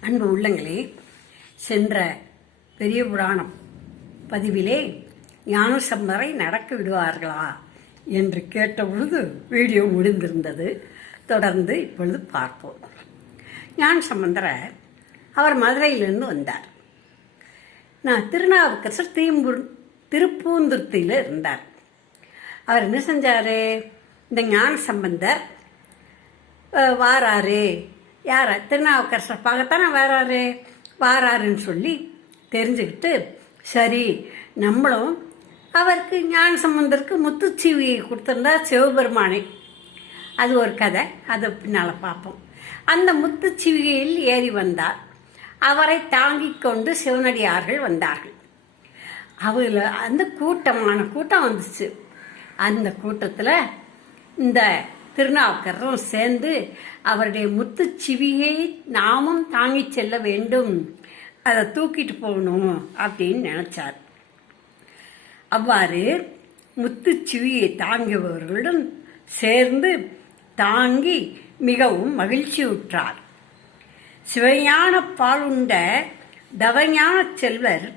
அன்பு உள்ளங்களே சென்ற பெரிய புராணம் பதிவிலே ஞானசம்பரை நடக்க விடுவார்களா என்று கேட்டபொழுது வீடியோ முடிந்திருந்தது. தொடர்ந்து இப்பொழுது பார்ப்போம். ஞானசம்பந்தரை அவர் மதுரையிலிருந்து வந்தார். நான் திருநாவுக்கரசர் தீம்பூர் திருப்பூந்துருத்தியில் இருந்தார். அவர் என்ன செஞ்சார்? இந்த ஞான சம்பந்தர் வாராரு யார்? திருநாவுக்கரசர். பார்க்கத்தானே வராரு? வாராருன்னு சொல்லி தெரிஞ்சுக்கிட்டு சரி நம்மளும் அவருக்கு ஞான சம்பந்தருக்கு முத்துச்சீவியை கொடுத்துருந்தா சிவபெருமானை. அது ஒரு கதை. அதை பின்னால் பார்ப்போம். அந்த முத்துச்சிவிகையில் ஏறி வந்தார். அவரை தாங்கி கொண்டு சிவனடியார்கள் வந்தார்கள். அவங்கள அந்த கூட்டமான கூட்டம் வந்துச்சு. அந்த கூட்டத்தில் இந்த திருநாக்கரும் சேர்ந்து அவருடைய முத்துச்சிவியை நாமும் தாங்கி செல்ல வேண்டும். அதை தூக்கிட்டு போகணும் அப்படின்னு நினைச்சார். அவ்வாறு முத்துச்சிவியை தாங்கியவர்களுடன் சேர்ந்து தாங்கி மிகவும் மகிழ்ச்சியுற்றார். சிவஞான பாலுண்ட தவஞான செல்வர்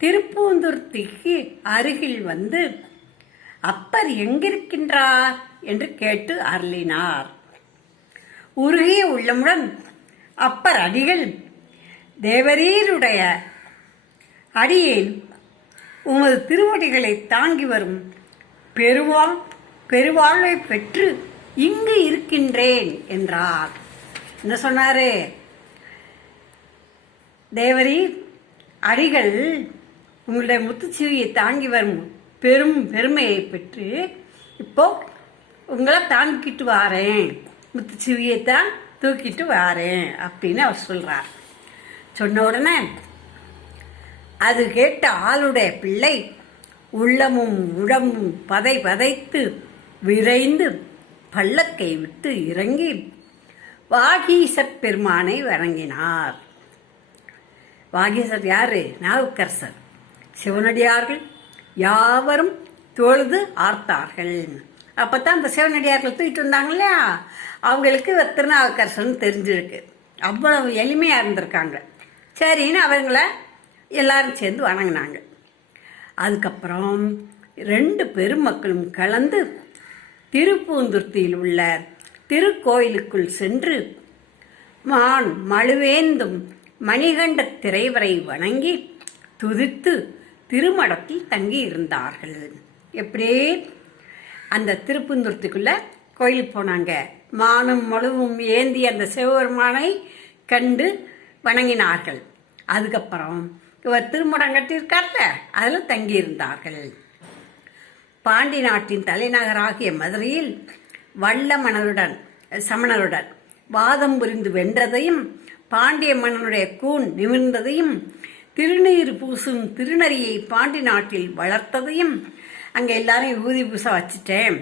திருப்பூந்துர்த்திக்கு அருகில் வந்து அப்பர் எங்கிருக்கின்றார்? என்று கேட்டு அருளினார். உருகிய உள்ளமுடன் அப்பர் அடிகள் தேவரீருடைய அடியேன் உமது திருவடிகளை தாங்கி வரும் பெருவாள் பெருவாழ்வை பெற்று இங்கு இருக்கின்றேன் என்றார். என்ன சொன்னாரு? தேவரீர் அடிகள் உங்களுடைய முத்துச்சிவியை தாங்கி வரும் பெரும் பெருமையை பெற்று இப்போ உங்களை தாங்கிக்கிட்டு வாரேன். முத்துச்சிவியை தான் தூக்கிட்டு வாரேன் அப்படின்னு அவர் சொல்கிறார் சொன்ன உடனே அது கேட்ட ஆளுடைய பிள்ளை உள்ளமும் உடம்பும் பதை பதைத்து விரைந்து பள்ளக்கை விட்டு இறங்கி வாகீசப் பெருமானை வணங்கினார். வாகீசர் யாரு? நாவுக்கரசர். சிவனடியார்கள் யாவரும் தொழுது ஆர்த்தார்கள். அப்போ தான் அந்த சிவனடியார்கள் தூக்கிட்டு வந்தாங்க இல்லையா? அவங்களுக்கு திருநாவுக்கரசன் தெரிஞ்சிருக்கு. அவ்வளவு எளிமையாக இருந்திருக்காங்க. சரின்னு அவங்கள எல்லாரும் சேர்ந்து வணங்கினாங்க. அதுக்கப்புறம் ரெண்டு பெருமக்களும் கலந்து திருப்பூந்துர்த்தியில் உள்ள திருக்கோயிலுக்குள் சென்று மான் மழுவேந்தும் மணிகண்ட திரைவரை வணங்கி துதித்து திருமடத்தில் தங்கி இருந்தார்கள் எப்படியே அந்த திருப்பந்துரத்துக்குள்ள கோயிலுக்கு போனாங்க. மானும் மழுவும் ஏந்தி அந்த சிவபெருமானை கண்டு வணங்கினார்கள். அதுக்கப்புறம் இவர் திருமணம் கட்டியிருக்கார்ல அதில் தங்கியிருந்தார்கள். பாண்டி நாட்டின் தலைநகராகிய மதுரையில் வல்ல மன்னருடன் சமணருடன் வாதம் புரிந்து வென்றதையும் பாண்டிய மன்னனுடைய கூன் நிமிர்ந்ததையும் திருநீர் பூசும் திருநரியை பாண்டி நாட்டில் வளர்த்ததையும் அங்கே எல்லாரும் ஊதி பூச வச்சுட்டேன்.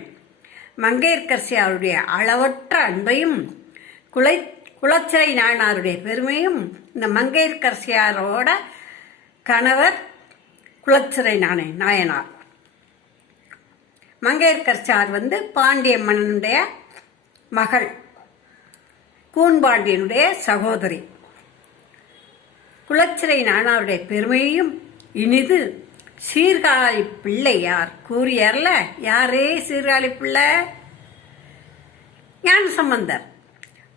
மங்கையர்கரசியாருடைய அளவற்ற அன்பையும் குலை குலச்சிறை நாயனாருடைய பெருமையும் இந்த மங்கையர்கரசியாரோட கணவர் குலச்சிறை நாணை நாயனார். மங்கையர்கரசியார் வந்து பாண்டிய மன்னனுடைய மகள் கூன்பாண்டியனுடைய சகோதரி. குலச்சிறை நானாருடைய பெருமையையும் இனிது சீர்காழி பிள்ளை யார்? கூறியார்ல? யாரே சீர்காழி பிள்ளை? ஞான சம்பந்தர்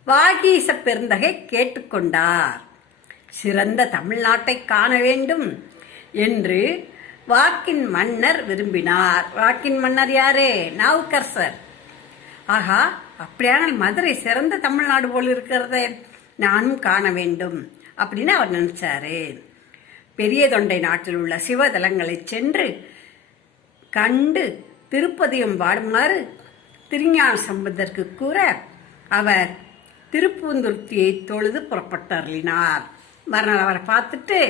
வாகீச பெருந்தகை கேட்டுக்கொண்டார். சிறந்த தமிழ்நாட்டை காண வேண்டும் என்று வாக்கின் மன்னர் விரும்பினார். வாக்கின் மன்னர் யாரு? நாவுக்கரசர். ஆகா அப்படியானால் மதுரை சிறந்த தமிழ்நாடு போல் இருக்கிறத. நானும் காண வேண்டும் அப்படின்னு அவர் நினைச்சாரு. பெரிய தொண்டை நாட்டில் உள்ள சிவதலங்களை சென்று கண்டு திருப்பதியும் பாடுமாறு திருஞான சம்பந்தருக்கு கூற அவர் திருப்பூந்துருத்தியை தொழுது புறப்பட்டு அருளினார் மறுநாள் அவரை பார்த்துட்டு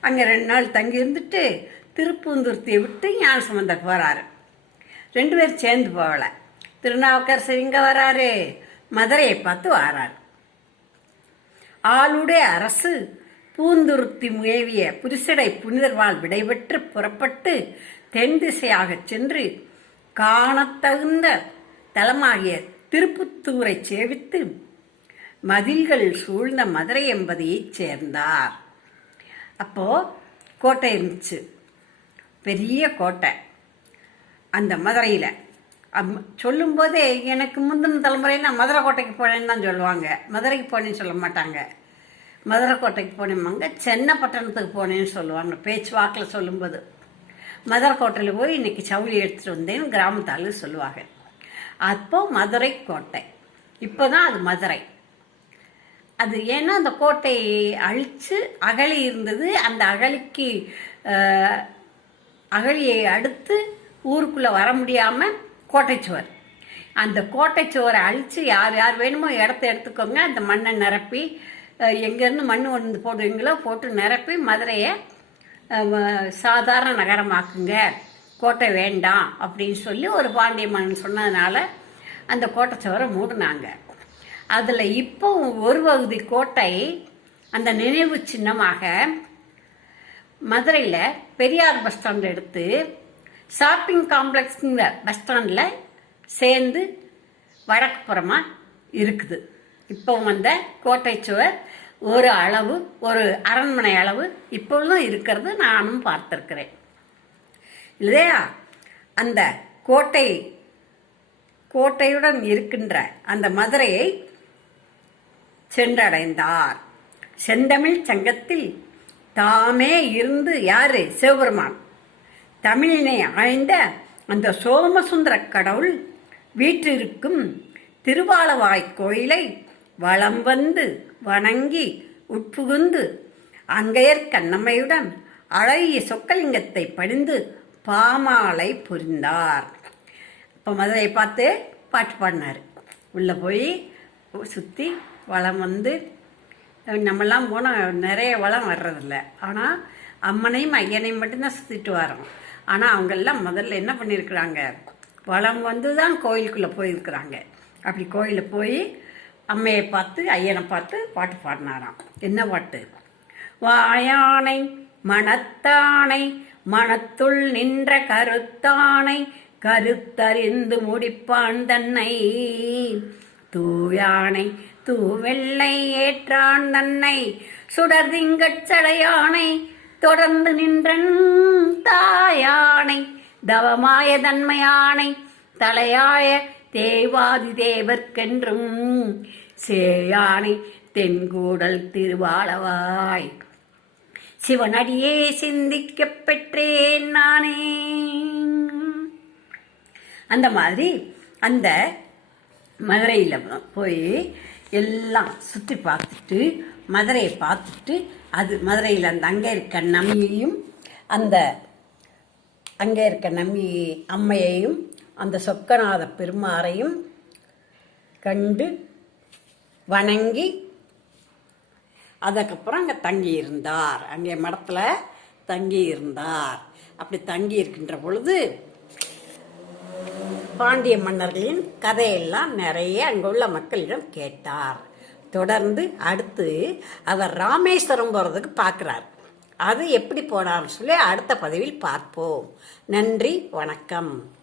அங்கே ரெண்டு நாள் தங்கி இருந்துட்டு திருப்பூந்துருத்தியை விட்டு ஞான சம்பந்தருக்கு வராரு ரெண்டு பேரும் சேர்ந்து போகல. திருநாவுக்கரசர் இங்கே வராரு. மதுரையை பார்த்து வராரு. ஆளுடைய அரசு பூந்துருத்தி முயவிய புரிசடை புனிதர்வால் விடைபெற்று புறப்பட்டு தென் திசையாகச் சென்று காணத்தகுந்த தலமாகிய திருப்புத்தூரை சேவித்து மதில்கள் சூழ்ந்த மதுரை என்பதையைச் சேர்ந்தார். அப்போ கோட்டை இருந்துச்சு. பெரிய கோட்டை. அந்த மதுரையில். அம் சொல்லும்போதே எனக்கு முந்தின தலைமுறையில் நான் மதுரை கோட்டைக்கு போனேன்னு தான் சொல்லுவாங்க. மதுரைக்கு போனேன்னு சொல்ல மாட்டாங்க. மதுரை கோட்டைக்கு போனேம்மாங்க. சென்னை பட்டணத்துக்கு போனேன்னு சொல்லுவாங்க. பேச்சு வாக்கில் சொல்லும்போது. மதுரை கோட்டையில் போய் இன்னைக்கு சவுளி எடுத்துகிட்டு வந்தேன்னு கிராமத்தாளு சொல்லுவாங்க. அப்போ மதுரை கோட்டை. இப்போ தான் அது மதுரை. அது ஏன்னா அந்த கோட்டையை அழித்து அகழி இருந்தது. அந்த அகழிக்கு அகழியை அடுத்து ஊருக்குள்ளே வர முடியாமல் கோட்டைச்சுவர் அந்த கோட்டைச்சுவரை அழித்து யார் யார் வேணுமோ இடத்த எடுத்துக்கோங்க. அந்த மண்ணை நிரப்பி எங்கேருந்து மண் வந்து போடுவீங்களோ போட்டு நிரப்பி மதுரையை சாதாரண நகரமாக்குங்க. கோட்டை வேண்டாம் அப்படின்னு சொல்லி ஒரு பாண்டிய மன்னன் சொன்னதுனால அந்த கோட்டைச்சுவரை மூடினாங்க. அதில் இப்போ ஒரு பகுதி கோட்டை அந்த நினைவு சின்னமாக மதுரையில் பெரியார் பஸ் ஸ்டாண்ட் எடுத்து ஷாப்பிங் காம்ப்ளெக்ஸுங்கிற பஸ் ஸ்டாண்டில் சேர்ந்து வடக்கு புறமாக இருக்குது. இப்போ வந்த கோட்டை சுவர் ஒரு அளவு ஒரு அரண்மனை அளவு இப்பொழுதும் இருக்கிறது நானும் பார்த்துருக்கிறேன். இல்லையா? அந்த கோட்டை கோட்டையுடன் இருக்கின்ற அந்த மதுரையை சென்றடைந்தார். செந்தமிழ் சங்கத்தில் தாமே இருந்து யாரு? சிவபெருமான். தமிழினை ஆழ்ந்த அந்த சோமசுந்தர கடவுள் வீற்றிருக்கும் திருவாலவாய் கோயிலை வளம் வந்து வணங்கி உட்புகுந்து அங்கையர் கண்ணம்மையுடன் அழகிய சொக்கலிங்கத்தை பணிந்து பாமாலை புரிந்தார். இப்போ மதுரையை பார்த்து பாட்டு பாடினார். உள்ளே போய் சுற்றி வளம் வந்து நம்மெல்லாம் போனால் நிறைய வளம் வர்றதில்ல. ஆனால் அம்மனையும் ஐயனையும் மட்டும்தான் சுற்றிட்டு வரோம். ஆனால் அவங்கெல்லாம் முதல்ல என்ன பண்ணியிருக்கிறாங்க? வளம் வந்து தான் கோயிலுக்குள்ளே போயிருக்கிறாங்க. அப்படி கோயிலில் போய் அம்மையை பார்த்து ஐயனை பார்த்து பாட்டு பாடினாராம். என்ன பாட்டு? வாயானை மனத்தானை மனத்துள் நின்ற கருத்தானை கருத்தறிந்து முடிப்பான் தன்னை. தூயானை தூவெள்ளை ஏற்றான் தன்னை. சுடர் திங்கட் சடையானை தொடர்ந்து நின்றன் தாயானை. தவமாய தன்மையானை தலையாய தேவாதி தேவர்க்கென்றும் சேயானை தென்கூடல் திருவாளவாய். சிவனடியே சிந்திக்கப் பெற்றேன் நானே. அந்த மாதிரி அந்த மதுரையில் போய் எல்லாம் சுற்றி பார்த்துட்டு மதுரையை பார்த்துட்டு அது மதுரையில் அந்த அங்கே இருக்க நம்பியையும் அந்த அங்கே இருக்க நம்பி அம்மையையும் அந்த சொக்கநாத பெருமாறையும் கண்டு வணங்கி அதுக்கப்புறம் அங்கே தங்கி இருந்தார் அங்கே மடத்தில் தங்கி இருந்தார் அப்படி தங்கி இருக்கின்ற பொழுது பாண்டிய மன்னர்களின் கதையெல்லாம் நிறைய அங்குள்ள மக்களிடம் கேட்டார். தொடர்ந்து அடுத்து அவர் ராமேஸ்வரம் போகிறதுக்கு பார்க்குறார் அது எப்படி போனார்னு சொல்லி அடுத்த பதிவில் பார்ப்போம். நன்றி வணக்கம்.